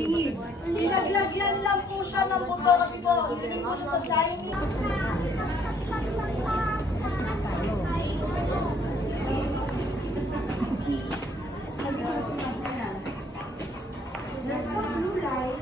Pinaglagyan lang po siya ng motor kasi po, hindi po siya sa Chinese. There's no blue light.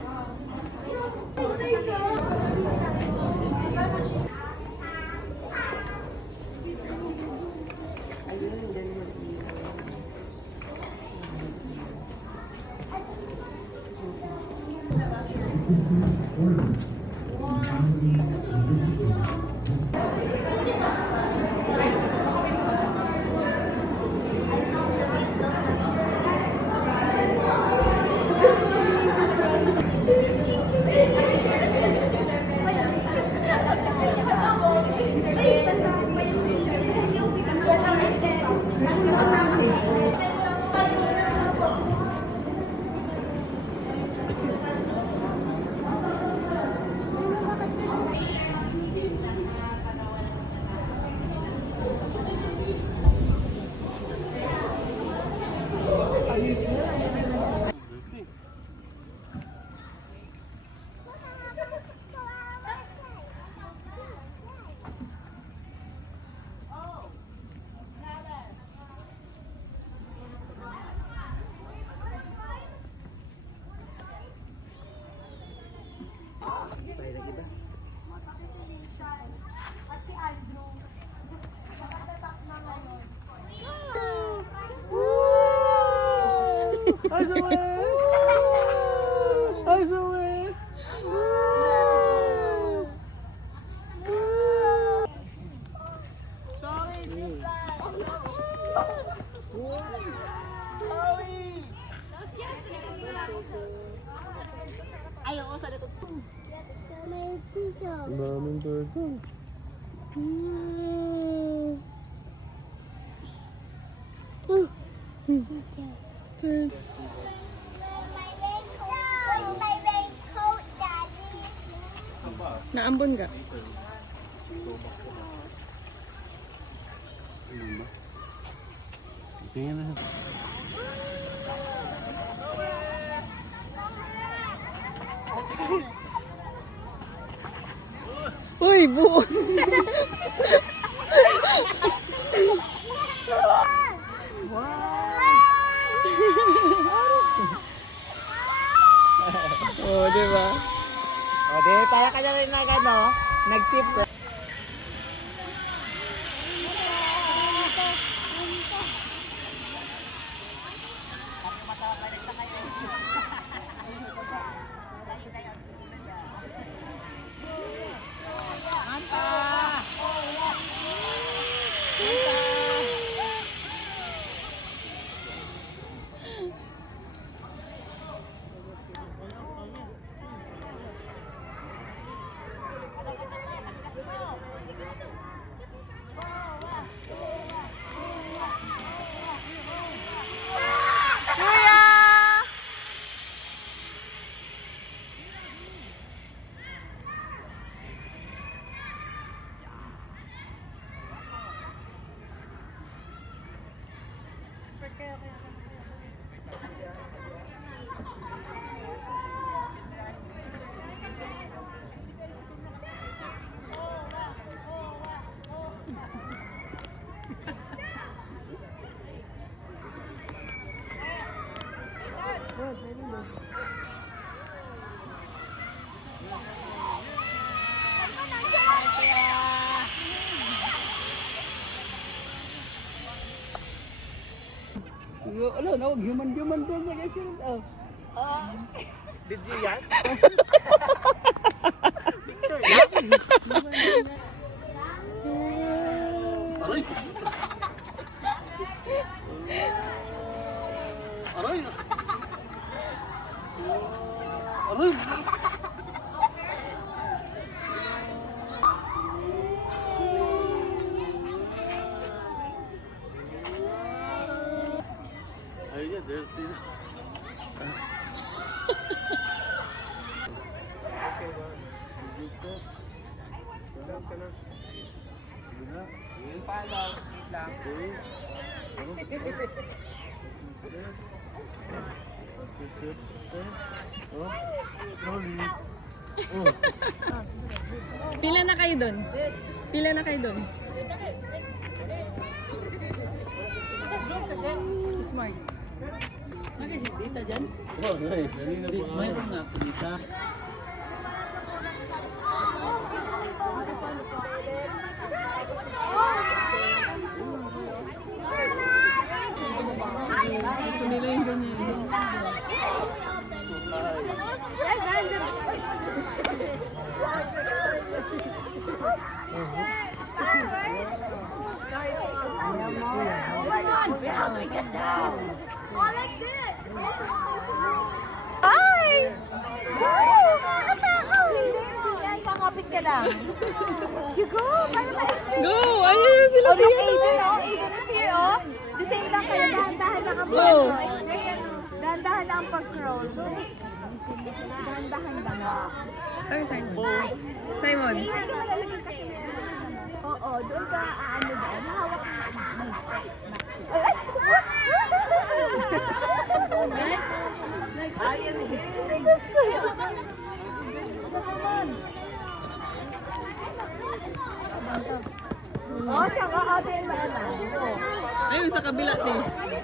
At si Andrew, nakatatak na ngayon. Ay, Zoe! Ay, Zoe! Sorry, ayoko sa likod. Daming turtle. Naambon ka? Tingnan na. Uy, buo! Oh, di ba? O, di, para ka na rin na gano, nag-sip. Ano, no, human doon na kasi. Did you yan? Aray! Aray! Aray! Ayun, there's the... Yung follow, wait lang. Oh, slowly. Pila na kayo doon? Pila na kayo doon? Smart. Oh, mayroon nga ako dito. Ito nila yung ganyan. Hi! Wow! Nakakatakot! Yan, pakapit ka lang. You go! Para ma-explain. Go! Ayun sila Oh, look, siya. Aiden, oh. Aiden is here, oh. The same lang kayo. Dahan-dahan lang ang Go. Dahan-dahan lang ang pag-crawl. Dahan-dahan lang. Okay, Simon. Simon. Oo, doon ka aano doon. Hawak ka. Oh, siya ka ate na. Ayun, sa kabila, te.